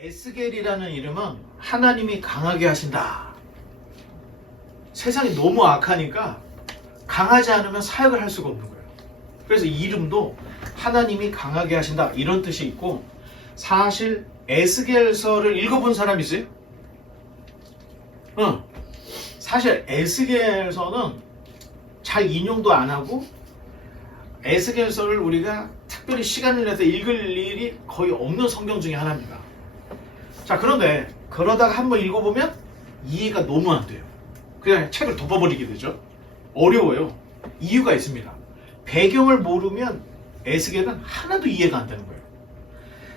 에스겔이라는 이름은 하나님이 강하게 하신다. 세상이 너무 악하니까 강하지 않으면 사역을 할 수가 없는 거예요. 그래서 이 이름도 하나님이 강하게 하신다 이런 뜻이 있고, 사실 에스겔서를 읽어본 사람 있어요? 사실 에스겔서는 잘 인용도 안 하고 에스겔서를 우리가 특별히 시간을 내서 읽을 일이 거의 없는 성경 중에 하나입니다. 자, 그런데 그러다가 한번 읽어보면 이해가 너무 안 돼요. 그냥 책을 덮어버리게 되죠. 어려워요. 이유가 있습니다. 배경을 모르면 에스겔은 하나도 이해가 안 되는 거예요.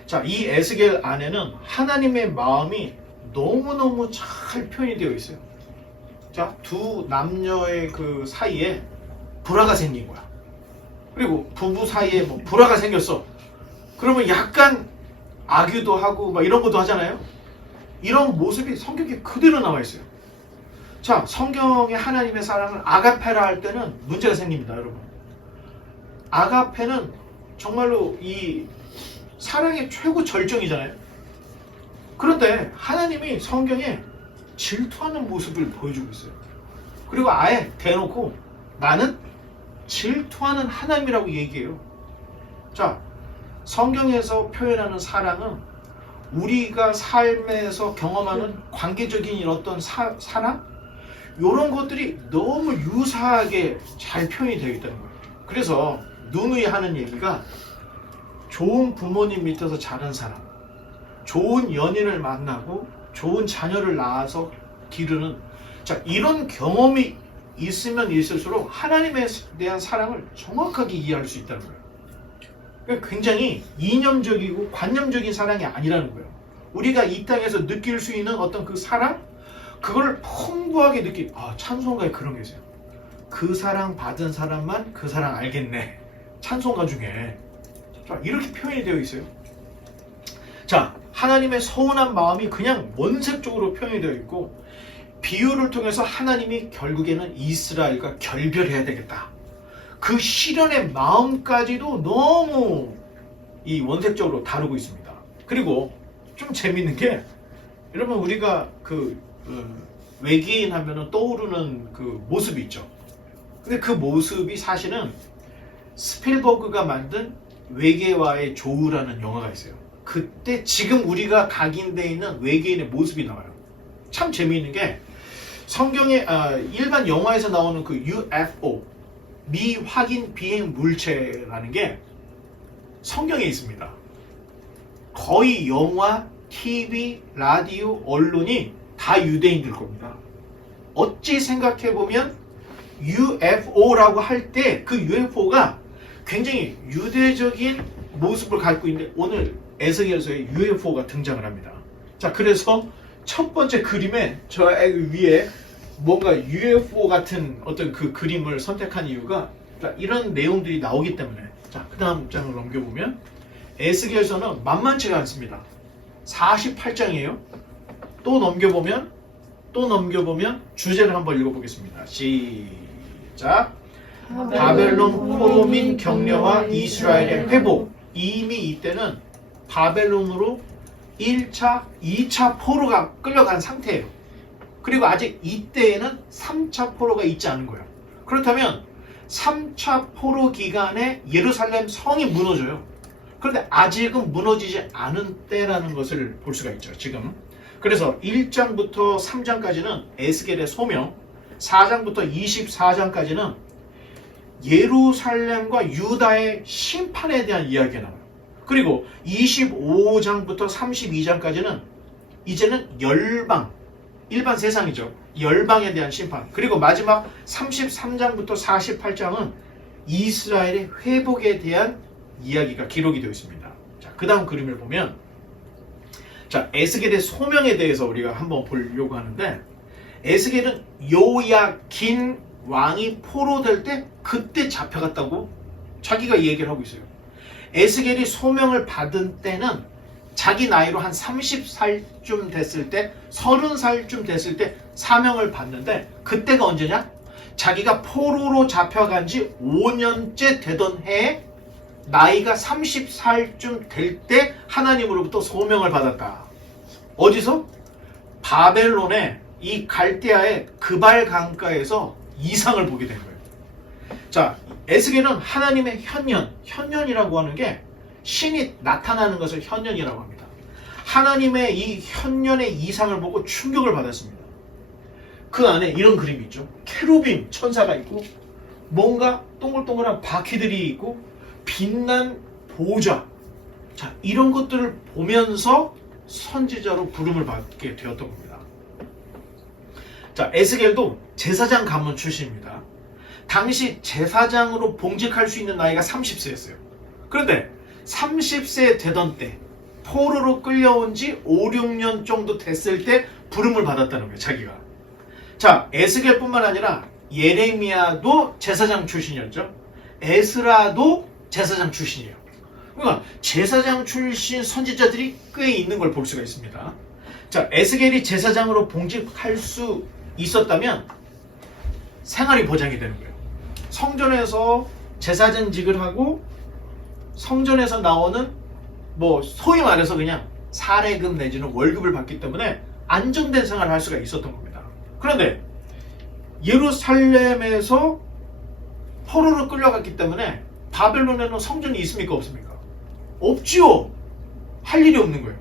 자, 이 에스겔 안에는 하나님의 마음이 너무너무 잘 표현이 되어 있어요. 자, 두 남녀의 그 사이에 불화가 생긴 거야. 그리고 부부 사이에 뭐 불화가 생겼어. 그러면 약간 악유도 하고 막 이런 것도 하잖아요. 이런 모습이 성경에 그대로 나와 있어요. 자, 성경의 하나님의 사랑을 아가페라 할 때는 문제가 생깁니다, 여러분. 아가페는 정말로 이 사랑의 최고 절정이잖아요. 그런데 하나님이 성경에 질투하는 모습을 보여주고 있어요. 그리고 아예 대놓고 나는 질투하는 하나님이라고 얘기해요. 자, 성경에서 표현하는 사랑은 우리가 삶에서 경험하는 관계적인 어떤 사랑? 이런 것들이 너무 유사하게 잘 표현이 되어 있다는 거예요. 그래서 누누이 하는 얘기가 좋은 부모님 밑에서 자란 사람, 좋은 연인을 만나고 좋은 자녀를 낳아서 기르는, 자, 이런 경험이 있으면 있을수록 하나님에 대한 사랑을 정확하게 이해할 수 있다는 거예요. 굉장히 이념적이고 관념적인 사랑이 아니라는 거예요. 우리가 이 땅에서 느낄 수 있는 어떤 그 사랑, 그걸 풍부하게 찬송가에 그런 게 있어요. 그 사랑 받은 사람만 그 사랑 알겠네. 찬송가 중에 이렇게 표현이 되어 있어요. 자, 하나님의 서운한 마음이 그냥 원색적으로 표현이 되어 있고, 비유를 통해서 하나님이 결국에는 이스라엘과 결별해야 되겠다, 그 시련의 마음까지도 너무 이 원색적으로 다루고 있습니다. 그리고 좀 재밌는 게, 여러분 우리가 외계인 하면은 떠오르는 그 모습이 있죠. 근데 그 모습이 사실은 스필버그가 만든 외계와의 조우라는 영화가 있어요. 그때 지금 우리가 각인되어 있는 외계인의 모습이 나와요. 참 재미있는 게, 성경에 일반 영화에서 나오는 그 UFO, 미확인 비행 물체라는 게 성경에 있습니다. 거의 영화, TV, 라디오, 언론이 다 유대인들 겁니다. 어찌 생각해보면 UFO라고 할 때 그 UFO가 굉장히 유대적인 모습을 갖고 있는데, 오늘 에스겔서에 UFO가 등장을 합니다. 자, 그래서 첫 번째 그림에 저 위에 뭔가 UFO 같은 어떤 그 그림을 선택한 이유가 이런 내용들이 나오기 때문에. 자, 그 다음 장을 넘겨보면 에스겔서는 만만치가 않습니다. 48장이에요. 또 넘겨보면 주제를 한번 읽어보겠습니다. 시작. 바벨론 포로민 격려와 이스라엘의 회복. 이미 이때는 바벨론으로 1차, 2차 포로가 끌려간 상태예요. 그리고 아직 이때에는 3차 포로가 있지 않은 거예요. 그렇다면 3차 포로 기간에 예루살렘 성이 무너져요. 그런데 아직은 무너지지 않은 때라는 것을 볼 수가 있죠, 지금. 그래서 1장부터 3장까지는 에스겔의 소명, 4장부터 24장까지는 예루살렘과 유다의 심판에 대한 이야기가 나와요. 그리고 25장부터 32장까지는 이제는 열방, 일반 세상이죠. 열방에 대한 심판. 그리고 마지막 33장부터 48장은 이스라엘의 회복에 대한 이야기가 기록이 되어 있습니다. 자, 그 다음 그림을 보면, 자, 에스겔의 소명에 대해서 우리가 한번 보려고 하는데, 에스겔은 요야긴 왕이 포로될 때 그때 잡혀갔다고 자기가 얘기를 하고 있어요. 에스겔이 소명을 받은 때는 자기 나이로 한 30살쯤 됐을 때, 30살쯤 됐을 때 사명을 받는데, 그때가 언제냐? 자기가 포로로 잡혀간 지 5년째 되던 해에 나이가 30살쯤 될 때 하나님으로부터 소명을 받았다. 어디서? 바벨론의 이 갈대아의 그발 강가에서 이상을 보게 된 거예요. 자, 에스겔은 하나님의 현년이라고 하는 게 신이 나타나는 것을 현년이라고 합니다. 하나님의 이 현년의 이상을 보고 충격을 받았습니다. 그 안에 이런 그림이 있죠. 케루빔 천사가 있고 뭔가 동글동글한 바퀴들이 있고 빛난 보좌. 자, 이런 것들을 보면서 선지자로 부름을 받게 되었던 겁니다. 자, 에스겔도 제사장 가문 출신입니다. 당시 제사장으로 봉직할 수 있는 나이가 30세였어요. 그런데 30세 되던 때 포로로 끌려온 지 5, 6년 정도 됐을 때 부름을 받았다는 거예요. 자기가. 자, 에스겔뿐만 아니라 예레미야도 제사장 출신이었죠. 에스라도 제사장 출신이에요. 그러니까 제사장 출신 선지자들이 꽤 있는 걸 볼 수가 있습니다. 자, 에스겔이 제사장으로 봉직할 수 있었다면 생활이 보장이 되는 거예요. 성전에서 제사장직을 하고 성전에서 나오는 뭐 소위 말해서 그냥 사례금 내지는 월급을 받기 때문에 안정된 생활을 할 수가 있었던 겁니다. 그런데 예루살렘에서 포로로 끌려갔기 때문에 바벨론에는 성전이 있습니까? 없습니까? 없지요. 할 일이 없는 거예요.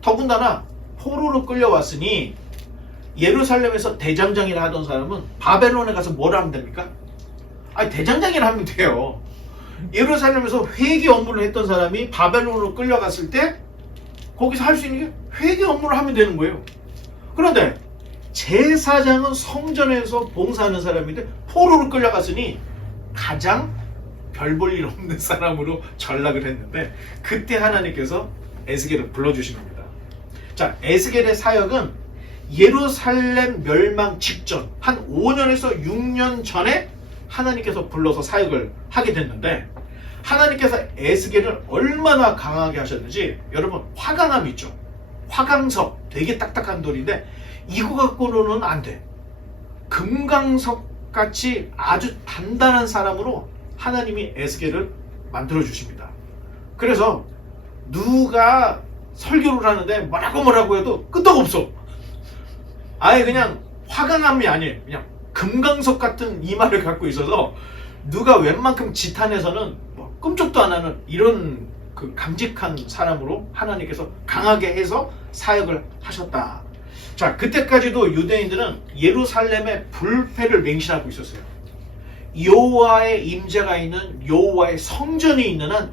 더군다나 포로로 끌려왔으니 예루살렘에서 대장장이라 하던 사람은 바벨론에 가서 뭘 하면 됩니까? 아니, 대장장이라 하면 돼요. 예루살렘에서 회계 업무를 했던 사람이 바벨론으로 끌려갔을 때 거기서 할 수 있는 게 회계 업무를 하면 되는 거예요. 그런데 제사장은 성전에서 봉사하는 사람인데 포로로 끌려갔으니 가장 별 볼 일 없는 사람으로 전락을 했는데 그때 하나님께서 에스겔을 불러주신 겁니다. 자, 에스겔의 사역은 예루살렘 멸망 직전 한 5년에서 6년 전에 하나님께서 불러서 사역을 하게 됐는데 하나님께서 에스겔을 얼마나 강하게 하셨는지 여러분 화강암 있죠? 화강석 되게 딱딱한 돌인데 이거 갖고는 안 돼. 금강석 같이 아주 단단한 사람으로 하나님이 에스겔을 만들어 주십니다. 그래서 누가 설교를 하는데 뭐라고 해도 끄떡없어. 아예 그냥 화강암이 아니에요. 그냥 금강석 같은 이마를 갖고 있어서 누가 웬만큼 지탄해서는 뭐 끔찍도 안 하는 이런 그 강직한 사람으로 하나님께서 강하게 해서 사역을 하셨다. 자, 그때까지도 유대인들은 예루살렘의 불패를 맹신하고 있었어요. 여호와의 임재가 있는 여호와의 성전이 있는 한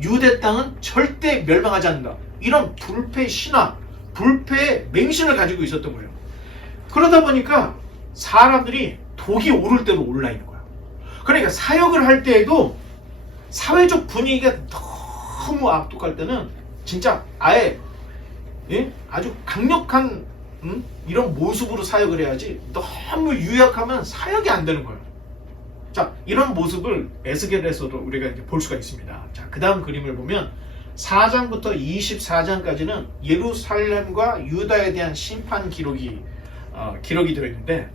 유대 땅은 절대 멸망하지 않는다. 이런 불패 신화, 불패의 맹신을 가지고 있었던 거예요. 그러다 보니까 사람들이 독이 오를 대로 올라 있는 거야. 그러니까 사역을 할 때에도 사회적 분위기가 너무 악독할 때는 진짜 아예 아주 강력한 이런 모습으로 사역을 해야지 너무 유약하면 사역이 안 되는 거예요. 자, 이런 모습을 에스겔에서도 우리가 이렇게 볼 수가 있습니다. 자, 그 다음 그림을 보면 4장부터 24장까지는 예루살렘과 유다에 대한 심판 기록이 되어 있는데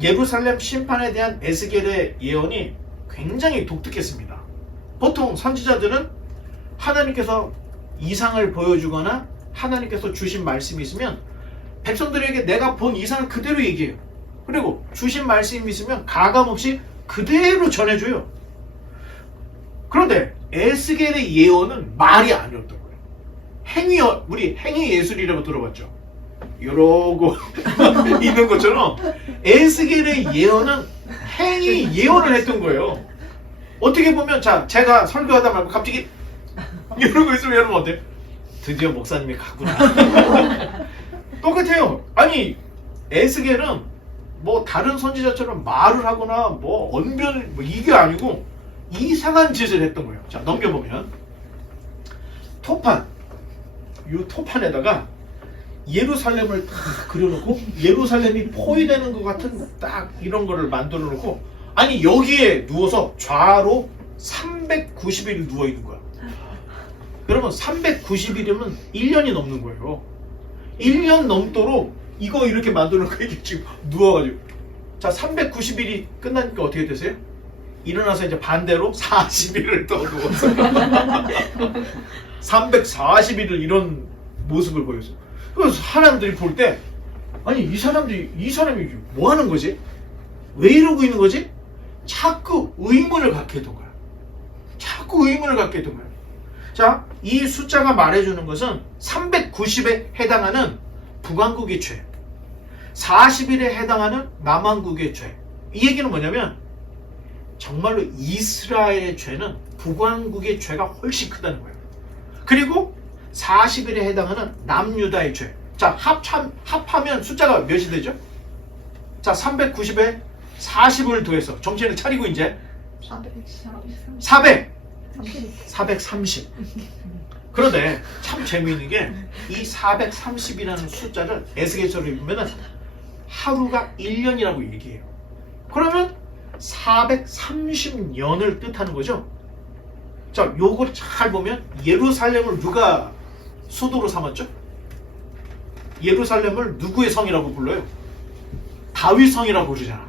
예루살렘 심판에 대한 에스겔의 예언이 굉장히 독특했습니다. 보통 선지자들은 하나님께서 이상을 보여주거나 하나님께서 주신 말씀이 있으면 백성들에게 내가 본 이상을 그대로 얘기해요. 그리고 주신 말씀이 있으면 가감없이 그대로 전해줘요. 그런데 에스겔의 예언은 말이 아니었던 거예요. 우리 행위 예술이라고 들어봤죠? 이러고 있는 것처럼 에스겔의 예언은 행위 예언을 했던 거예요. 어떻게 보면 자, 제가 설교하다 말고 갑자기 이러고 있으면 여러분 어때요? 드디어 목사님이 가구나. 똑같아요. 아니, 에스겔은 뭐 다른 선지자처럼 말을 하거나 뭐 언변을 이게 아니고 이상한 짓을 했던 거예요. 자, 넘겨보면 토판, 이 토판에다가 예루살렘을 딱 그려놓고 예루살렘이 포위되는 것 같은 딱 이런 거를 만들어 놓고 아니 여기에 누워서 좌로 390일 누워 있는 거야. 여러분 390일이면 1년이 넘는 거예요. 1년 넘도록 이거 이렇게 만들어 놓고 이게 지금 누워가지고 자 390일이 끝나니까 어떻게 되세요? 일어나서 이제 반대로 40일을 더 누워서 340일을 이런 모습을 보였어요. 그래서 사람들이 볼 때 아니 이 사람이 뭐 하는 거지? 왜 이러고 있는 거지? 자꾸 의문을 갖게 된 거야. 자꾸 의문을 갖게 된 거야. 자, 이 숫자가 말해주는 것은 390에 해당하는 북왕국의 죄, 40일에 해당하는 남왕국의 죄. 이 얘기는 뭐냐면 정말로 이스라엘의 죄는 북왕국의 죄가 훨씬 크다는 거예요. 그리고 40일에 해당하는 남유다의 죄. 자, 합하면 숫자가 몇이 되죠? 자, 390에 40을 더해서 정신을 차리고 이제 430. 그런데 참 재미있는 게 이 430이라는 숫자를 에스겔서를 보면은 하루가 1년이라고 얘기해요. 그러면 430년을 뜻하는 거죠. 자, 요걸 잘 보면 예루살렘을 누가 수도로 삼았죠? 예루살렘을 누구의 성이라고 불러요? 다윗 성이라고 그러잖아.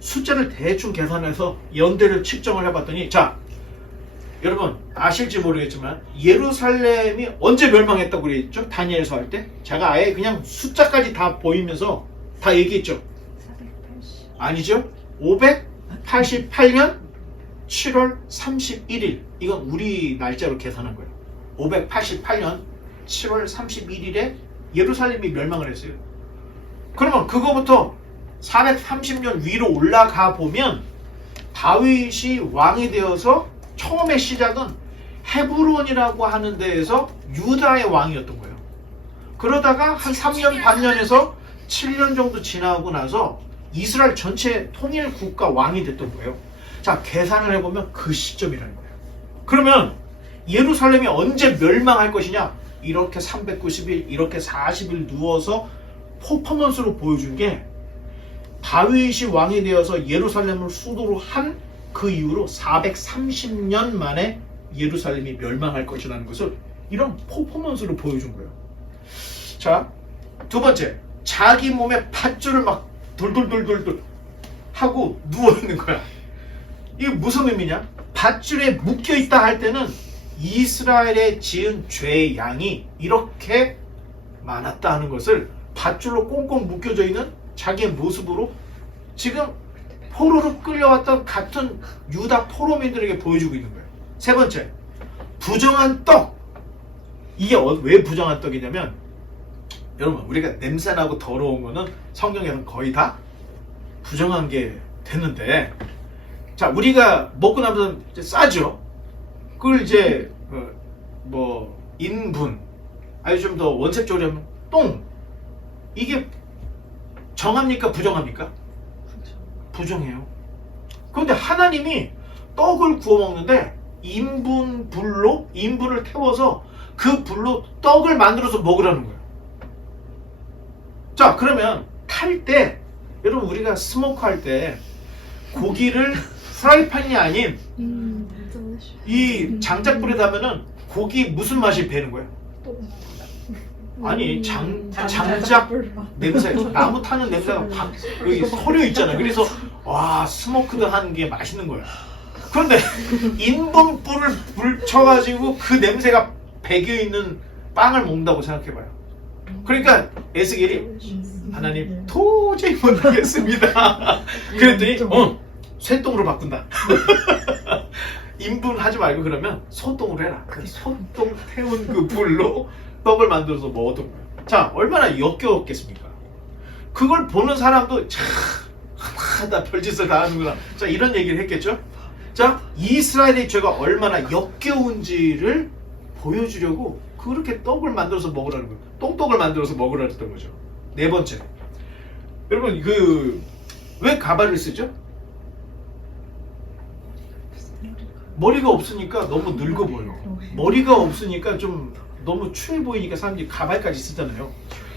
숫자를 대충 계산해서 연대를 측정을 해봤더니, 자, 여러분 아실지 모르겠지만 예루살렘이 언제 멸망했다고 그랬죠? 다니엘서 할 때 제가 아예 그냥 숫자까지 다 보이면서 다 얘기했죠. 480. 아니죠? 588년 7월 31일. 이건 우리 날짜로 계산한 거예요. 588년 7월 31일에 예루살렘이 멸망을 했어요. 그러면 그거부터 430년 위로 올라가 보면 다윗이 왕이 되어서 처음의 시작은 헤브론이라고 하는 데에서 유다의 왕이었던 거예요. 그러다가 한 3년 반년에서 7년 정도 지나고 나서 이스라엘 전체 통일 국가 왕이 됐던 거예요. 자, 계산을 해보면 그 시점이라는 거예요. 그러면 예루살렘이 언제 멸망할 것이냐? 이렇게 390일, 이렇게 40일 누워서 퍼포먼스로 보여준 게 다윗이 왕이 되어서 예루살렘을 수도로 한 그 이후로 430년 만에 예루살렘이 멸망할 것이라는 것을 이런 퍼포먼스로 보여준 거예요. 자, 두 번째, 자기 몸에 밧줄을 막 돌돌돌돌돌 하고 누워있는 거야. 이게 무슨 의미냐? 밧줄에 묶여있다 할 때는 이스라엘에 지은 죄의 양이 이렇게 많았다 하는 것을 밧줄로 꽁꽁 묶여져 있는 자기의 모습으로 지금 포로로 끌려왔던 같은 유다 포로민들에게 보여주고 있는 거예요. 세 번째, 부정한 떡. 이게 왜 부정한 떡이냐면, 여러분 우리가 냄새나고 더러운 거는 성경에는 거의 다 부정한 게 됐는데, 자, 우리가 먹고 나면 이제 싸죠. 그걸 이제 인분, 아니 좀 더 원색적으로 하면 똥. 이게 정합니까 부정합니까? 부정해요. 그런데 하나님이 떡을 구워 먹는데 인분을 태워서 그 불로 떡을 만들어서 먹으라는 거예요. 자, 그러면 탈 때, 여러분 우리가 스모크 할 때 고기를 프라이팬이 아닌 이 장작불에 하면은 고기 무슨 맛이 배는 거예요? 아니 장작 냄새, 나무 타는 냄새가 팍 여기 서려 있잖아요. 그래서 와, 스모크드 하는 게 맛있는 거야. 그런데 인분불을 불쳐가지고 그 냄새가 배겨 있는 빵을 먹는다고 생각해봐요. 그러니까 에스겔이 하나님 도저히 못하겠습니다. 그랬더니 쇠똥으로 바꾼다. 인분하지 말고 그러면 소똥으로 해라. 그 소똥 태운 그 불로 떡을 만들어서 먹었던 거예요. 자, 얼마나 역겨웠겠습니까? 그걸 보는 사람도 참, 나 별짓을 다 하는구나. 자, 이런 얘기를 했겠죠? 자, 이스라엘의 죄가 얼마나 역겨운지를 보여주려고 그렇게 떡을 만들어서 먹으라는 거예요. 똥떡을 만들어서 먹으라는 거죠. 네 번째, 여러분 왜 가발을 쓰죠? 머리가 없으니까 너무 늙어 보여. 머리가 없으니까 좀 너무 추해 보이니까 사람들이 가발까지 쓰잖아요.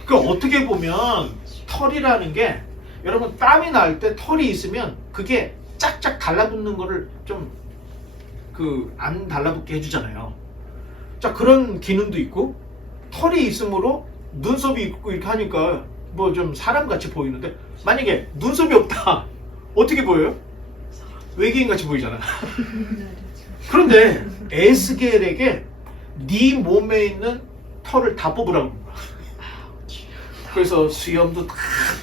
그 어떻게 보면 털이라는 게, 여러분 땀이 날 때 털이 있으면 그게 짝짝 달라붙는 거를 좀 안 달라붙게 해주잖아요. 자, 그런 기능도 있고, 털이 있으므로 눈썹이 있고 이렇게 하니까 뭐 좀 사람같이 보이는데, 만약에 눈썹이 없다 어떻게 보여요? 외계인같이 보이잖아. 그런데 에스겔에게 네 몸에 있는 털을 다 뽑으라고 그런 거야. 그래서 수염도 다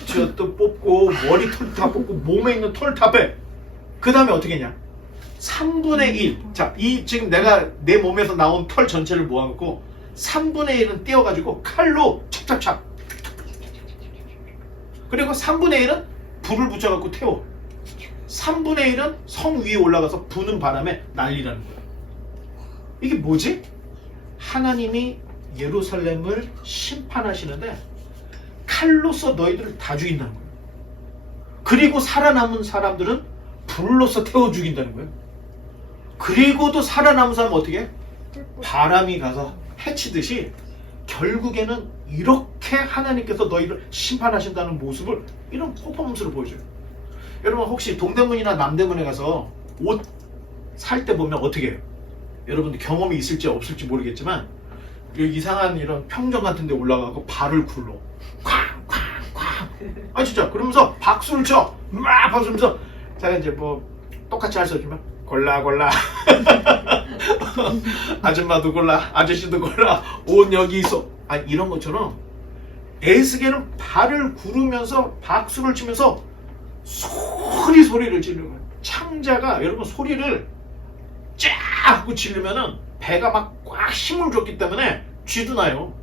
쥐어도 뽑고 머리털도 다 뽑고 몸에 있는 털 다 빼. 그 다음에 어떻게 했냐? 3분의 1. 자, 이 지금 내가 내 몸에서 나온 털 전체를 모아놓고 3분의 1은 떼어가지고 칼로 찹찹찹. 그리고 3분의 1은 불을 붙여갖고 태워. 3분의 1은 성 위에 올라가서 부는 바람에 난리라는 거야. 이게 뭐지? 하나님이 예루살렘을 심판하시는데 칼로서 너희들을 다 죽인다는 거예요. 그리고 살아남은 사람들은 불로서 태워 죽인다는 거예요. 그리고도 살아남은 사람은 어떻게 해? 바람이 가서 해치듯이 결국에는 이렇게 하나님께서 너희를 심판하신다는 모습을 이런 퍼포먼스로 보여줘요. 여러분 혹시 동대문이나 남대문에 가서 옷 살 때 보면 어떻게 해요? 여러분들 경험이 있을지 없을지 모르겠지만 이상한 이런 평정 같은 데 올라가고 발을 굴러 쾅쾅쾅 아니 진짜 그러면서 박수를 쳐 막 박수를 치면서 제가 이제 뭐 똑같이 할 수 없지만 골라 아줌마도 골라 아저씨도 골라 옷 여기 있어 아니 이런 것처럼 에스겔은 발을 구르면서 박수를 치면서 소리를 지르는 거예요. 창자가 여러분 소리를 쫙 하고 지르면은 배가 막 꽉 힘을 줬기 때문에 쥐도 나요.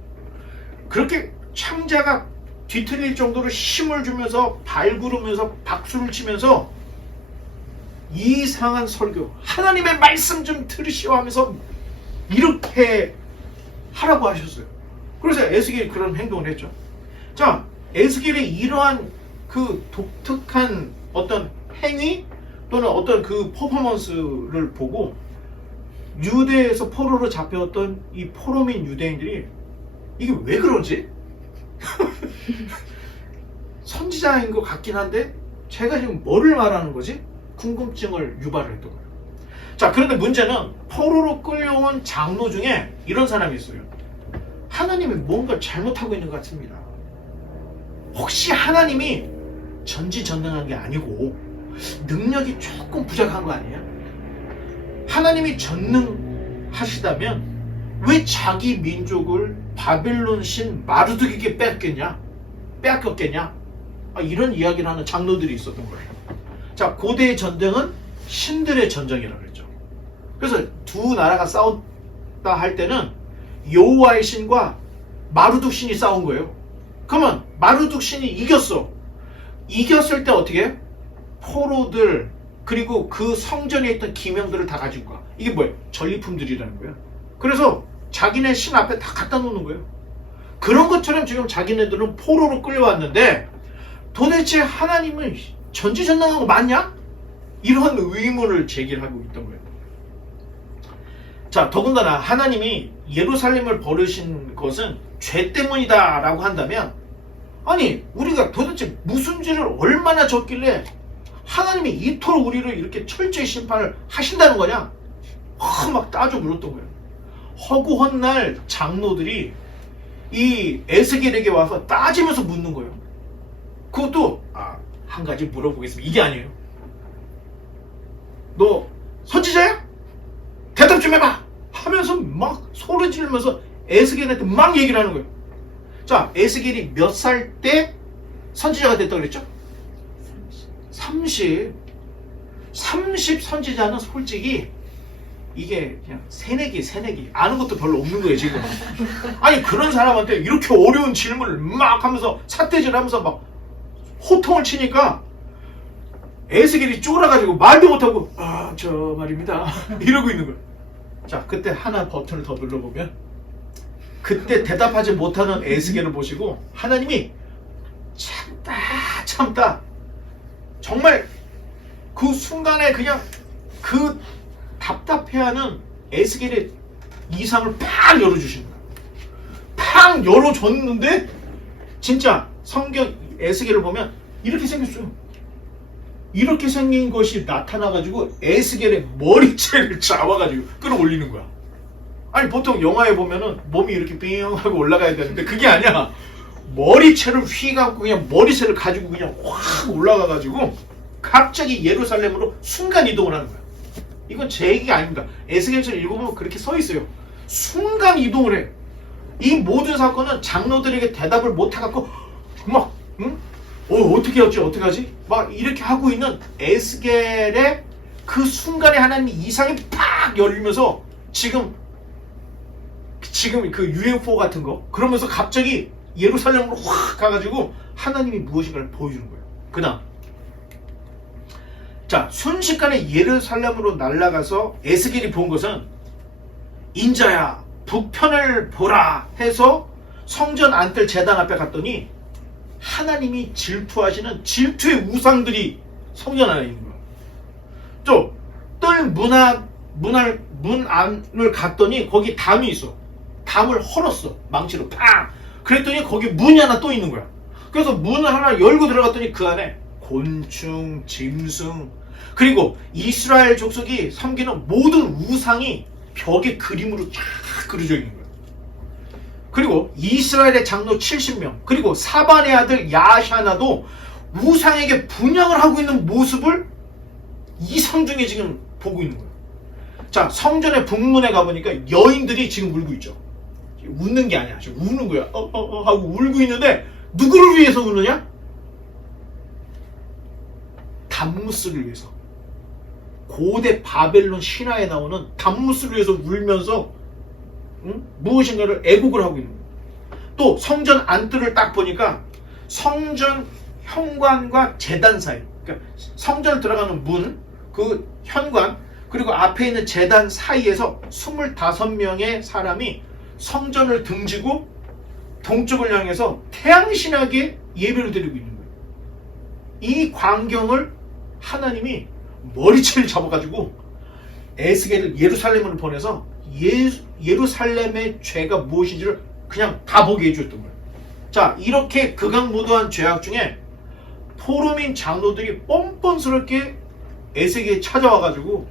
그렇게 창자가 뒤틀릴 정도로 힘을 주면서 발구르면서 박수를 치면서 이상한 설교 하나님의 말씀 좀 들으시오 하면서 이렇게 하라고 하셨어요. 그래서 에스겔이 그런 행동을 했죠. 자, 에스겔의 이러한 그 독특한 어떤 행위 또는 어떤 그 퍼포먼스를 보고 유대에서 포로로 잡혀왔던 이 포로민 유대인들이 이게 왜 그러지? 선지자인 것 같긴 한데 제가 지금 뭐를 말하는 거지? 궁금증을 유발을 했던 거예요. 자, 그런데 문제는 포로로 끌려온 장로 중에 이런 사람이 있어요. 하나님이 뭔가 잘못하고 있는 것 같습니다. 혹시 하나님이 전지전능한 게 아니고 능력이 조금 부족한 거 아니에요? 하나님이 전능하시다면 왜 자기 민족을 바벨론 신 마르둑에게 빼앗겼겠냐? 이런 이야기를 하는 장로들이 있었던 거예요. 자, 고대의 전쟁은 신들의 전쟁이라고 그랬죠. 그래서 두 나라가 싸웠다 할 때는 여호와의 신과 마르둑 신이 싸운 거예요. 그러면 마르둑 신이 이겼어. 이겼을 때 어떻게 해? 포로들 그리고 그 성전에 있던 기명들을 다 가지고 가. 이게 뭐예요? 전리품들이라는 거예요. 그래서 자기네 신 앞에 다 갖다 놓는 거예요. 그런 것처럼 지금 자기네들은 포로로 끌려왔는데 도대체 하나님은 전지전능한 거 맞냐? 이런 의문을 제기하고 있던 거예요. 자, 더군다나 하나님이 예루살렘을 버리신 것은 죄 때문이다 라고 한다면 아니 우리가 도대체 무슨 죄를 얼마나 졌길래 하나님이 이토록 우리를 이렇게 철저히 심판을 하신다는 거냐? 막 따져 물었던 거예요. 허구한 날 장로들이 이 에스겔에게 와서 따지면서 묻는 거예요. 그것도 한 가지 물어보겠습니다. 이게 아니에요. 너 선지자야? 대답 좀 해봐! 하면서 막 소리 지르면서 에스겔한테 막 얘기를 하는 거예요. 자, 에스겔이 몇 살 때 선지자가 됐다고 그랬죠? 30 선지자는 솔직히 이게 그냥 새내기 아는 것도 별로 없는 거예요 지금. 아니 그런 사람한테 이렇게 어려운 질문을 막 하면서 삿대질 하면서 막 호통을 치니까 에스겔이 쫄아가지고 말도 못하고 저 말입니다 이러고 있는 거예요. 자, 그때 하나 버튼을 더 눌러보면 그때 대답하지 못하는 에스겔을 보시고 하나님이 참다 정말 그 순간에 그냥 그 답답해하는 에스겔의 이상을 팍 열어주시는 거예요. 팍 열어줬는데 진짜 성경 에스겔을 보면 이렇게 생겼어요. 이렇게 생긴 것이 나타나가지고 에스겔의 머리채를 잡아가지고 끌어올리는 거야. 아니 보통 영화에 보면은 몸이 이렇게 빙 하고 올라가야 되는데 그게 아니야. 머리채를 휘감고 그냥 머리채를 가지고 그냥 확 올라가가지고 갑자기 예루살렘으로 순간 이동을 하는 거야. 이건 제 얘기가 아닙니다. 에스겔서를 읽어보면 그렇게 써 있어요. 순간 이동을 해. 이 모든 사건은 장로들에게 대답을 못 해갖고 막 응? 어떻게 하지 어떻게 하지? 막 이렇게 하고 있는 에스겔의 그 순간에 하나님의 이상이 팍 열리면서 지금 그 UFO 같은 거 그러면서 갑자기 예루살렘으로 확 가가지고 하나님이 무엇인가를 보여주는 거예요. 그 다음 자 순식간에 예루살렘으로 날아가서 에스겔이 본 것은 인자야 북편을 보라 해서 성전 안뜰 제단 앞에 갔더니 하나님이 질투하시는 질투의 우상들이 성전 안에 있는 거야. 또 뜰 문 안을 갔더니 거기 담이 있어. 담을 헐었어. 망치로 팍. 그랬더니 거기 문이 하나 또 있는 거야. 그래서 문을 하나 열고 들어갔더니 그 안에 곤충, 짐승 그리고 이스라엘 족속이 섬기는 모든 우상이 벽에 그림으로 쫙 그려져 있는 거야. 그리고 이스라엘의 장로 70명 그리고 사반의 아들 야샤나도 우상에게 분향을 하고 있는 모습을 이상 중에 지금 보고 있는 거예요. 자 성전의 북문에 가보니까 여인들이 지금 울고 있죠. 웃는 게 아니야. 지금 우는 거야. 하고 울고 있는데 누구를 위해서 우느냐? 담무스를 위해서. 고대 바벨론 신화에 나오는 담무스를 위해서 울면서 무엇인가를 애곡을 하고 있는 거예요. 또 성전 안뜰을 딱 보니까 성전 현관과 제단 사이 그러니까 성전을 들어가는 문, 그 현관 그리고 앞에 있는 제단 사이에서 25명의 사람이 성전을 등지고 동쪽을 향해서 태양신에게 예배를 드리고 있는 거예요. 이 광경을 하나님이 머리채를 잡아가지고 에스겔을 예루살렘으로 보내서 예루살렘의 죄가 무엇인지를 그냥 다 보게 해주었던 거예요. 자 이렇게 극악무도한 죄악 중에 포로민 장로들이 뻔뻔스럽게 에스겔에 찾아와가지고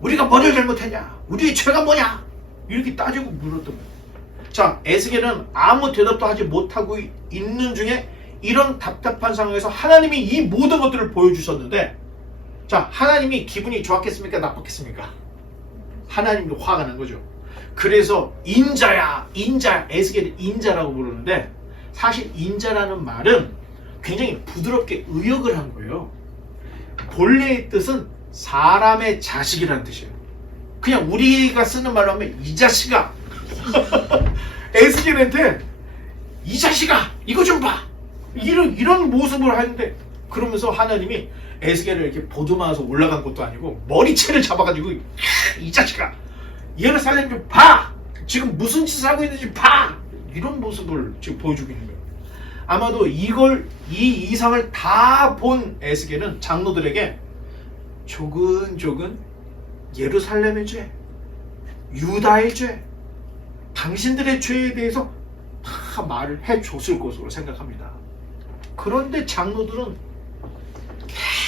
우리가 뭐를 잘못했냐? 우리의 죄가 뭐냐? 이렇게 따지고 물었던 거예요. 자 에스겔은 아무 대답도 하지 못하고 있는 중에 이런 답답한 상황에서 하나님이 이 모든 것들을 보여주셨는데 자 하나님이 기분이 좋았겠습니까? 나빴겠습니까? 하나님도 화가 난 거죠. 그래서 인자야 에스겔을 인자라고 부르는데 사실 인자라는 말은 굉장히 부드럽게 의역을 한 거예요. 본래의 뜻은 사람의 자식이라는 뜻이에요. 그냥 우리가 쓰는 말로 하면 이 자식아 에스겔한테 이 자식아 이거 좀 봐 이런 모습을 하는데 그러면서 하나님이 에스겔을 이렇게 보드마에서 올라간 것도 아니고 머리채를 잡아가지고 이 자식아 예루살렘 좀 봐 지금 무슨 짓을 하고 있는지 봐 이런 모습을 지금 보여주고 있는 거예요. 아마도 이 이상을 다 본 에스겔은 장로들에게 조근조근 예루살렘의 죄, 유다의 죄, 당신들의 죄에 대해서 다 말을 해줬을 것으로 생각합니다. 그런데 장로들은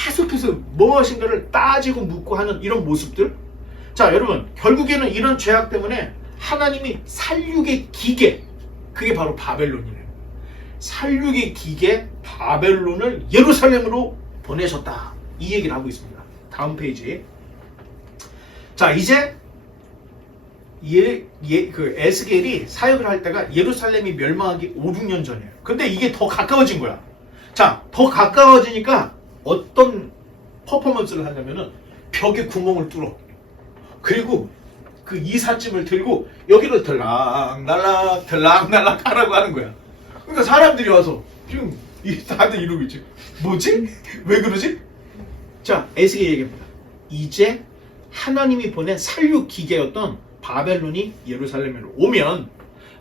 계속해서 무엇인가를 따지고 묻고 하는 이런 모습들. 자 여러분 결국에는 이런 죄악 때문에 하나님이 살육의 기계 그게 바로 바벨론이에요. 살육의 기계 바벨론을 예루살렘으로 보내셨다 이 얘기를 하고 있습니다. 다음 페이지. 자 이제 그 에스겔이 사역을 할 때가 예루살렘이 멸망하기 5, 6년 전이에요. 근데 이게 더 가까워진 거야. 자 더 가까워지니까 어떤 퍼포먼스를 하냐면은 벽에 구멍을 뚫어. 그리고 그 이삿짐을 들고 여기로 들락날락 들락날락 하라고 하는 거야. 그러니까 사람들이 와서 지금 다들 이러고 있지. 뭐지? 왜 그러지? 자 에스겔 얘기합니다. 이제 하나님이 보낸 살육 기계였던 바벨론이 예루살렘으로 오면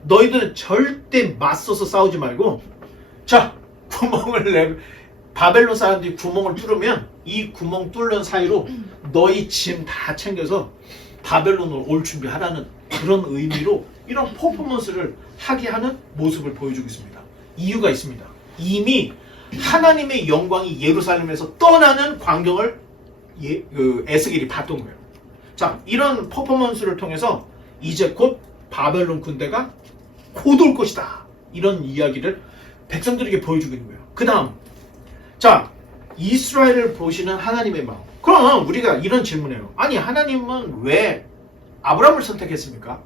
너희들은 절대 맞서서 싸우지 말고 자 구멍을 내 바벨론 사람들이 구멍을 뚫으면 이 구멍 뚫는 사이로 너희 짐 다 챙겨서 바벨론으로 올 준비하라는 그런 의미로 이런 퍼포먼스를 하게 하는 모습을 보여주고 있습니다. 이유가 있습니다. 이미 하나님의 영광이 예루살렘에서 떠나는 광경을 에스겔이 봤던 거예요. 자, 이런 퍼포먼스를 통해서 이제 곧 바벨론 군대가 곧 올 것이다. 이런 이야기를 백성들에게 보여주고 있는 거예요. 그 다음, 자, 이스라엘을 보시는 하나님의 마음. 그럼 우리가 이런 질문해요. 아니, 하나님은 왜 아브라함을 선택했습니까?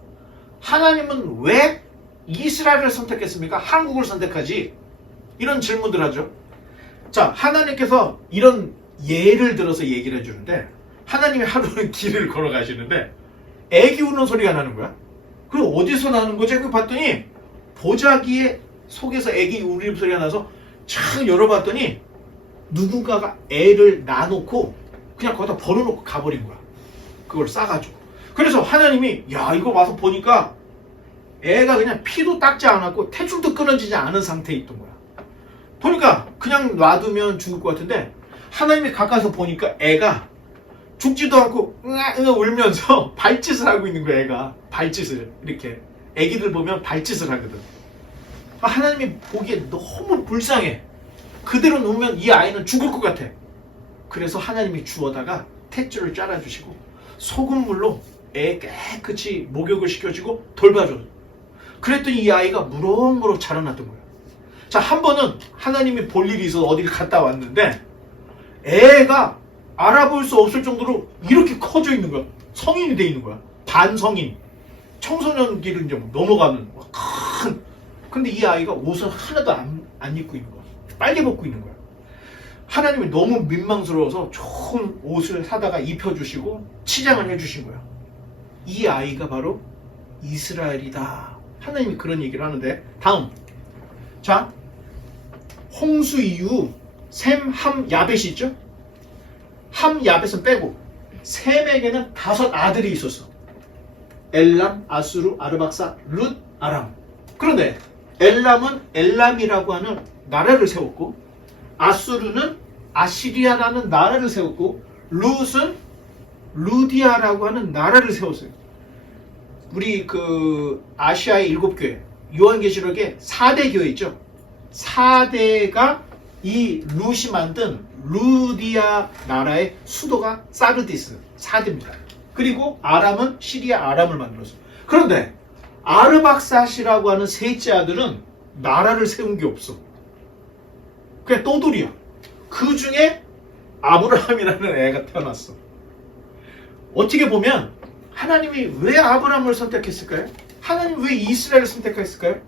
하나님은 왜 이스라엘을 선택했습니까? 한국을 선택하지? 이런 질문들 하죠. 자, 하나님께서 이런 예를 들어서 얘기를 해주는데, 하나님이 하루는 길을 걸어가시는데 애기 우는 소리가 나는 거야. 그럼 어디서 나는 거지? 그 봤더니 보자기에 속에서 애기 울음 소리가 나서 촥 열어봤더니 누군가가 애를 놔놓고 그냥 거기다 버려놓고 가버린 거야. 그걸 싸가지고. 그래서 하나님이 야, 이거 와서 보니까 애가 그냥 피도 닦지 않았고 탯줄도 끊어지지 않은 상태에 있던 거야. 보니까 그냥 놔두면 죽을 것 같은데 하나님이 가까이서 보니까 애가 죽지도 않고 응아 울면서 발짓을 하고 있는 거야. 애가 발짓을 이렇게 애기들 보면 발짓을 하거든. 하나님이 보기에 너무 불쌍해. 그대로 놓으면 이 아이는 죽을 것 같아. 그래서 하나님이 주워다가 탯줄을 잘라주시고 소금물로 애 깨끗이 목욕을 시켜주고 돌봐줘. 그랬더니 이 아이가 무럭무럭 자라났던 거야. 자, 한 번은 하나님이 볼 일이 있어서 어디를 갔다 왔는데 애가 알아볼 수 없을 정도로 이렇게 커져 있는 거야. 성인이 돼 있는 거야. 반성인. 청소년기를 이제 넘어가는 큰. 근데 이 아이가 옷을 하나도 안 입고 있는 거야. 빨개 벗고 있는 거야. 하나님이 너무 민망스러워서 좋은 옷을 사다가 입혀주시고 치장을 해주신 거야. 이 아이가 바로 이스라엘이다. 하나님이 그런 얘기를 하는데, 다음. 자, 홍수 이후 셈, 함, 야벳이 있죠? 함, 야벳은 빼고 셈에게는 5 아들이 있었어. 엘람, 아수르, 아르박사, 룻, 아람. 그런데 엘람은 엘람이라고 하는 나라를 세웠고, 아수르는 아시리아라는 나라를 세웠고, 룻은 루디아라고 하는 나라를 세웠어요. 우리 그 아시아의 7교회, 요한계시록에 4대 교회 있죠? 4대가 이 룻이 만든 루디아 나라의 수도가 사르디스 4대입니다. 그리고 아람은 시리아 아람을 만들었어요. 그런데 아르박사시라고 하는 셋째 아들은 나라를 세운 게 없어. 그냥 떠돌이야. 그 중에 아브라함이라는 애가 태어났어. 어떻게 보면 하나님이 왜 아브라함을 선택했을까요? 하나님 왜 이스라엘을 선택했을까요?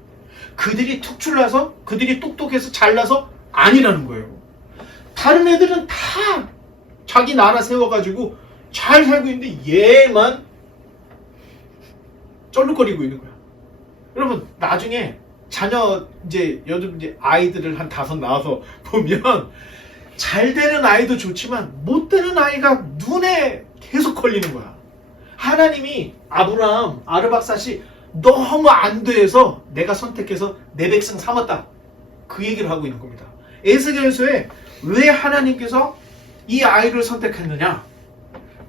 그들이 특출나서, 그들이 똑똑해서 잘나서 아니라는 거예요. 다른 애들은 다 자기 나라 세워가지고 잘 살고 있는데 얘만 쩔룩거리고 있는 거야. 여러분, 나중에 자녀 요즘 아이들을 한 5 낳아서 보면 잘 되는 아이도 좋지만 못 되는 아이가 눈에 계속 걸리는 거야. 하나님이 아브라함, 아르박사시 너무 안 돼서 내가 선택해서 내 백성 삼았다. 그 얘기를 하고 있는 겁니다. 에스겔서에 왜 하나님께서 이 아이를 선택했느냐?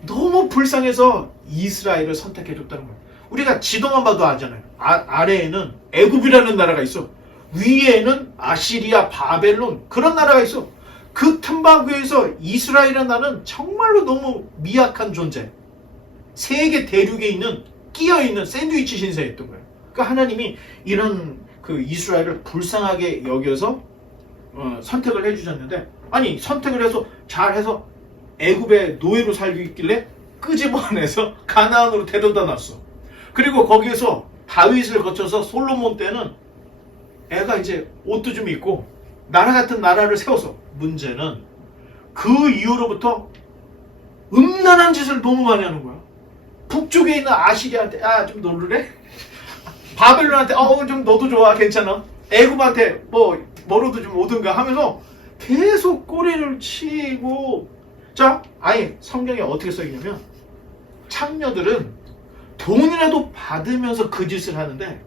너무 불쌍해서 이스라엘을 선택해줬다는 거예요. 우리가 지도만 봐도 아잖아요. 아래에는 애굽이라는 나라가 있어. 위에는 아시리아, 바벨론 그런 나라가 있어. 그 틈바구에서 이스라엘이라는 나라는 정말로 너무 미약한 존재. 세계 대륙에 있는 끼어있는 샌드위치 신세였던 거예요. 그러니까 하나님이 이런 그 이스라엘을 불쌍하게 여겨서 선택을 해주셨는데, 아니 선택을 해서 잘해서 애굽의 노예로 살고 있길래 끄집어내서 가나안으로 데려다 놨어. 그리고 거기에서 다윗을 거쳐서 솔로몬 때는 애가 이제 옷도 좀 입고 나라 같은 나라를 세워서, 문제는 그 이후로부터 음란한 짓을 너무 많이 하는 거야. 북쪽에 있는 아시리아한테 좀 놀래? 바벨론한테 좀 너도 좋아 괜찮아. 애굽한테 뭐로도 좀 오든가 하면서 계속 꼬리를 치고. 자, 아예 성경에 어떻게 써있냐면 창녀들은 돈이라도 받으면서 그 짓을 하는데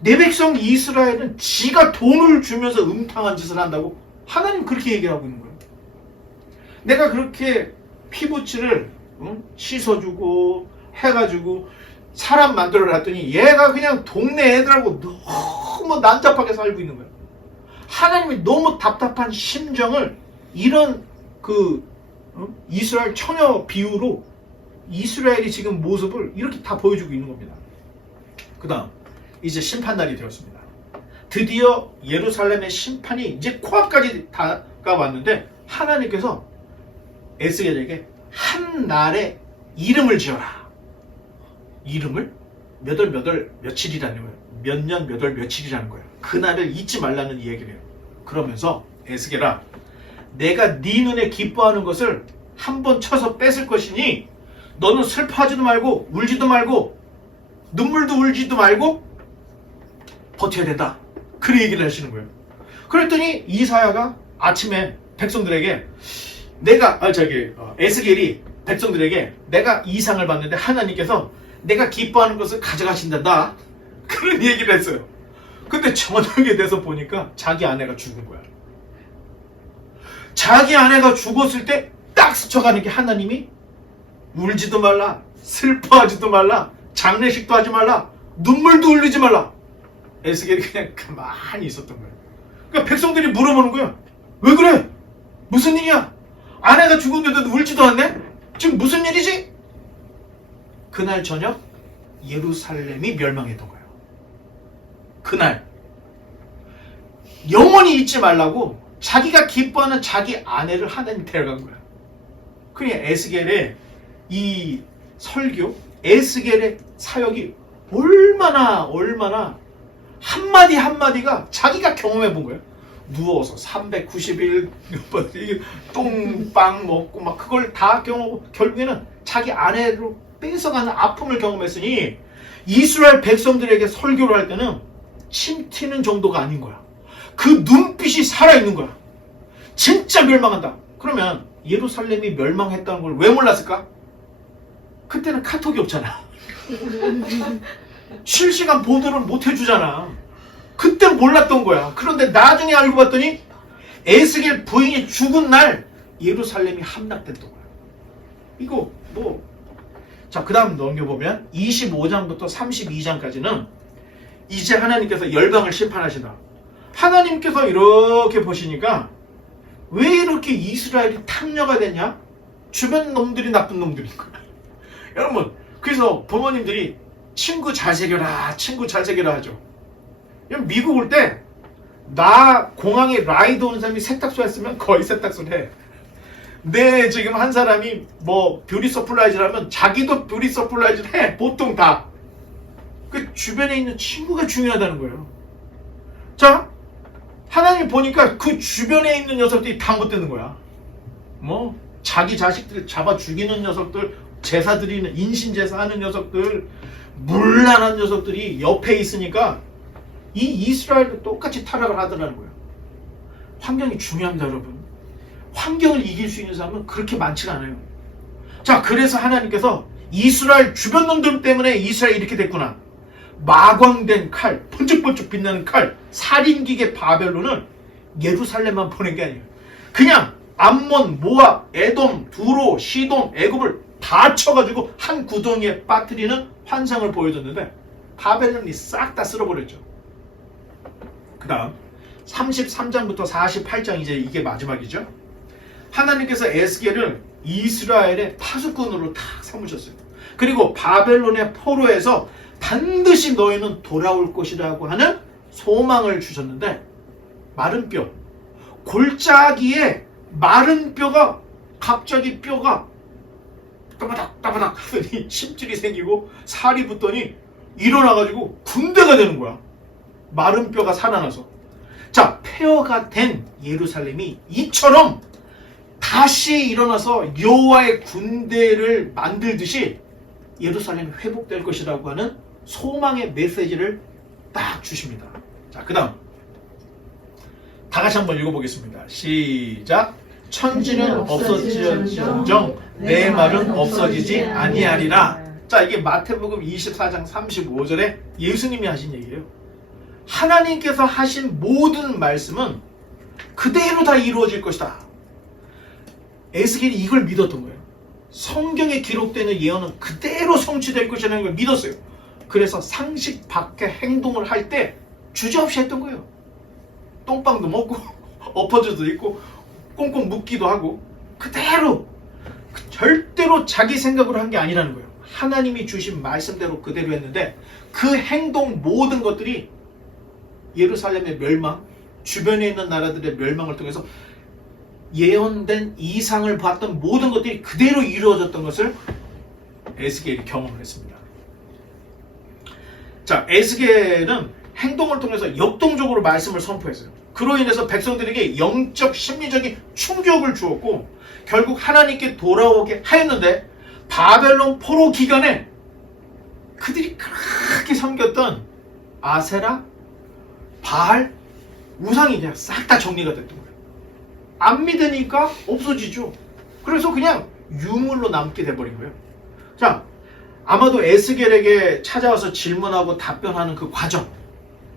내 백성 이스라엘은 지가 돈을 주면서 음탕한 짓을 한다고 하나님 그렇게 얘기를 하고 있는 거예요. 내가 그렇게 피부치를 씻어주고 해가지고 사람 만들어 놨더니 얘가 그냥 동네 애들하고 너무 난잡하게 살고 있는 거예요. 하나님이 너무 답답한 심정을 이런 이스라엘 처녀 비유로 이스라엘이 지금 모습을 이렇게 다 보여주고 있는 겁니다. 그 다음 이제 심판날이 되었습니다. 드디어 예루살렘의 심판이 이제 코앞까지 다가왔는데 하나님께서 에스겔에게 한 날에 이름을 지어라. 이름을? 며칠이라는 거예요. 몇 년 몇 월 며칠이라는 거예요. 그날을 잊지 말라는 이야기를 해요. 그러면서 에스겔아, 내가 네 눈에 기뻐하는 것을 한 번 쳐서 뺏을 것이니 너는 슬퍼하지도 말고 울지도 말고 눈물도 울지도 말고 버텨야 된다. 그런 얘기를 하시는 거예요. 그랬더니 이사야가 아침에 백성들에게 에스겔이 백성들에게 내가 이상을 봤는데 하나님께서 내가 기뻐하는 것을 가져가신단다. 그런 얘기를 했어요. 근데 저녁에 돼서 보니까 자기 아내가 죽은 거야. 자기 아내가 죽었을 때 딱 스쳐가는 게 하나님이 울지도 말라, 슬퍼하지도 말라, 장례식도 하지 말라, 눈물도 흘리지 말라. 에스겔이 그냥 가만히 있었던 거예요. 그러니까 백성들이 물어보는 거야. 왜 그래? 무슨 일이야? 아내가 죽었는데도 울지도 않네? 지금 무슨 일이지? 그날 저녁 예루살렘이 멸망했던 거예요. 그날 영원히 잊지 말라고 자기가 기뻐하는 자기 아내를 하나님 데려간 거야. 그러니까 에스겔의 이 설교, 에스겔의 사역이 얼마나 한마디 한마디가 자기가 경험해 본 거예요. 누워서 390일 똥빵 먹고 막 그걸 다 경험하고 결국에는 자기 아내로 뺏어가는 아픔을 경험했으니 이스라엘 백성들에게 설교를 할 때는 침 튀는 정도가 아닌 거야. 그 눈빛이 살아있는 거야. 진짜 멸망한다. 그러면 예루살렘이 멸망했다는 걸 왜 몰랐을까? 그때는 카톡이 없잖아. 실시간 보도를 못 해주잖아. 그때 몰랐던 거야. 그런데 나중에 알고 봤더니 에스겔 부인이 죽은 날 예루살렘이 함락됐던 거야. 이거 자, 그 다음 넘겨보면 25장부터 32장까지는 이제 하나님께서 열방을 심판하신다. 하나님께서 이렇게 보시니까 왜 이렇게 이스라엘이 탐려가 됐냐? 주변 놈들이 나쁜 놈들인 거야. 여러분, 그래서 부모님들이 친구 잘 새겨라 하죠. 미국 올 때 나 공항에 라이드 온 사람이 세탁소 했으면 거의 세탁소를 해. 내 지금 한 사람이 뷰티 서플라이즈라면 자기도 뷰티 서플라이즈를 해. 보통 다. 그 주변에 있는 친구가 중요하다는 거예요. 자, 하나님 보니까 그 주변에 있는 녀석들이 다 못되는 거야. 자기 자식들 잡아 죽이는 녀석들, 제사 드리는 인신제사 하는 녀석들, 물란한 녀석들이 옆에 있으니까 이 이스라엘도 똑같이 타락을 하더라는 거예요. 환경이 중요합니다, 여러분. 환경을 이길 수 있는 사람은 그렇게 많지가 않아요. 자, 그래서 하나님께서 이스라엘 주변 놈들 때문에 이스라엘이 이렇게 됐구나. 마광된 칼, 번쩍번쩍 빛나는 칼, 살인기계 바벨론은 예루살렘만 보낸 게 아니에요. 그냥 암몬, 모압, 에돔, 두로, 시돔, 애굽을 다 쳐가지고 한 구덩이에 빠뜨리는 환상을 보여줬는데 바벨론이 싹 다 쓸어버렸죠. 그 다음 33장부터 48장 이제 이게 마지막이죠. 하나님께서 에스겔을 이스라엘의 파수꾼으로 탁 삼으셨어요. 그리고 바벨론의 포로에서 반드시 너희는 돌아올 것이라고 하는 소망을 주셨는데 마른 뼈, 골짜기에 마른 뼈가 갑자기 뼈가 따바닥 하더니 심줄이 생기고 살이 붙더니 일어나가지고 군대가 되는 거야. 마른 뼈가 살아나서. 자, 폐허가 된 예루살렘이 이처럼 다시 일어나서 여호와의 군대를 만들듯이 예루살렘이 회복될 것이라고 하는 소망의 메시지를 딱 주십니다. 자, 그 다음 다 같이 한번 읽어보겠습니다. 시작. 천지는 없어질지언정 내 말은 없어지지 아니하리라. 자, 이게 마태복음 24장 35절에 예수님이 하신 얘기예요. 하나님께서 하신 모든 말씀은 그대로 다 이루어질 것이다. 에스겔이 이걸 믿었던 거예요. 성경에 기록되는 예언은 그대로 성취될 것이라는 걸 믿었어요. 그래서 상식 밖의 행동을 할 때 주저없이 했던 거예요. 똥빵도 먹고 엎어져도 있고 꽁꽁 묶기도 하고 그대로 절대로 자기 생각으로 한 게 아니라는 거예요. 하나님이 주신 말씀대로 그대로 했는데 그 행동 모든 것들이 예루살렘의 멸망, 주변에 있는 나라들의 멸망을 통해서 예언된 이상을 봤던 모든 것들이 그대로 이루어졌던 것을 에스겔이 경험을 했습니다. 자, 에스겔은 행동을 통해서 역동적으로 말씀을 선포했어요. 그로 인해서 백성들에게 영적 심리적인 충격을 주었고 결국 하나님께 돌아오게 하였는데 바벨론 포로 기간에 그들이 그렇게 섬겼던 아세라, 바알, 우상이 그냥 싹 다 정리가 됐던 거예요. 안 믿으니까 없어지죠. 그래서 그냥 유물로 남게 돼버린 거예요. 자, 아마도 에스겔에게 찾아와서 질문하고 답변하는 그 과정,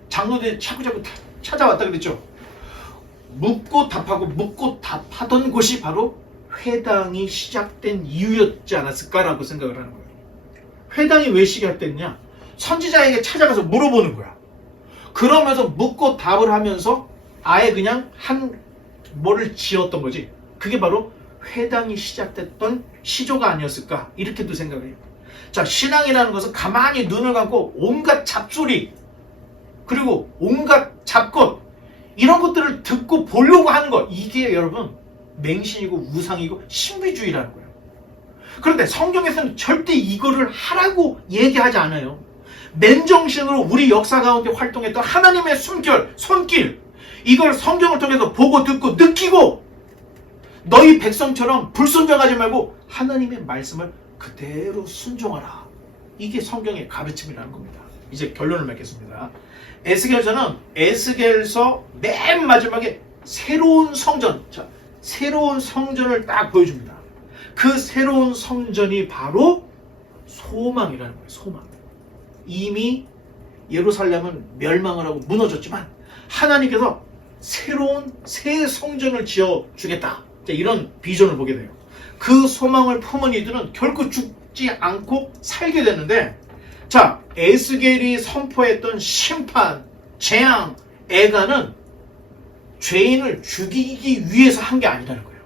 장로들이 자꾸자꾸 찾아왔다 그랬죠. 묻고 답하고 묻고 답하던 곳이 바로 회당이 시작된 이유였지 않았을까라고 생각을 하는 거예요. 회당이 왜 시작됐냐? 선지자에게 찾아가서 물어보는 거야. 그러면서 묻고 답을 하면서 아예 그냥 뭐를 지었던 거지. 그게 바로 회당이 시작됐던 시조가 아니었을까, 이렇게도 생각을 해요. 자, 신앙이라는 것은 가만히 눈을 감고 온갖 잡소리 그리고 온갖 잡것 이런 것들을 듣고 보려고 하는 것, 이게 여러분 맹신이고 우상이고 신비주의라는 거예요. 그런데 성경에서는 절대 이거를 하라고 얘기하지 않아요. 맨정신으로 우리 역사 가운데 활동했던 하나님의 숨결, 손길, 이걸 성경을 통해서 보고 듣고 느끼고 너희 백성처럼 불순종하지 말고 하나님의 말씀을 그대로 순종하라. 이게 성경의 가르침이라는 겁니다. 이제 결론을 맺겠습니다. 에스겔서는 에스겔서 맨 마지막에 새로운 성전, 자, 새로운 성전을 딱 보여줍니다. 그 새로운 성전이 바로 소망이라는 거예요. 소망. 이미 예루살렘은 멸망을 하고 무너졌지만 하나님께서 새로운 새 성전을 지어주겠다, 이런 비전을 보게 돼요. 그 소망을 품은 이들은 결코 죽지 않고 살게 되는데, 자, 에스겔이 선포했던 심판, 재앙, 애가는 죄인을 죽이기 위해서 한 게 아니라는 거예요.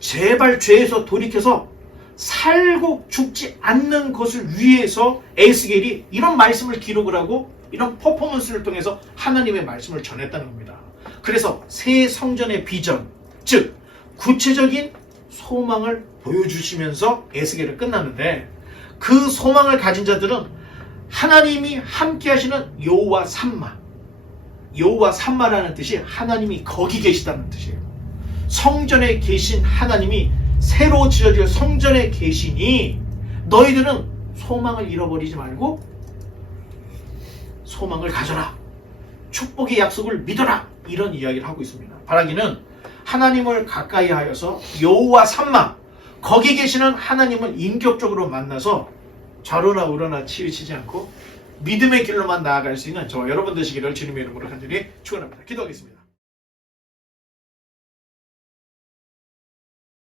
제발 죄에서 돌이켜서 살고 죽지 않는 것을 위해서 에스겔이 이런 말씀을 기록을 하고 이런 퍼포먼스를 통해서 하나님의 말씀을 전했다는 겁니다. 그래서 새 성전의 비전, 즉 구체적인 소망을 보여주시면서 에스겔을 끝났는데, 그 소망을 가진 자들은 하나님이 함께 하시는 여호와 삼마, 여호와 삼마라는 뜻이 하나님이 거기 계시다는 뜻이에요. 성전에 계신 하나님이 새로 지어질 성전에 계시니 너희들은 소망을 잃어버리지 말고 소망을 가져라, 축복의 약속을 믿어라, 이런 이야기를 하고 있습니다. 바라기는 하나님을 가까이 하여서 여호와 삼마, 거기 계시는 하나님을 인격적으로 만나서 좌로나 우로나 치우치지 않고 믿음의 길로만 나아갈 수 있는 저와 여러분 되시기를 주님의 이름으로 간절히 축원합니다. 기도하겠습니다.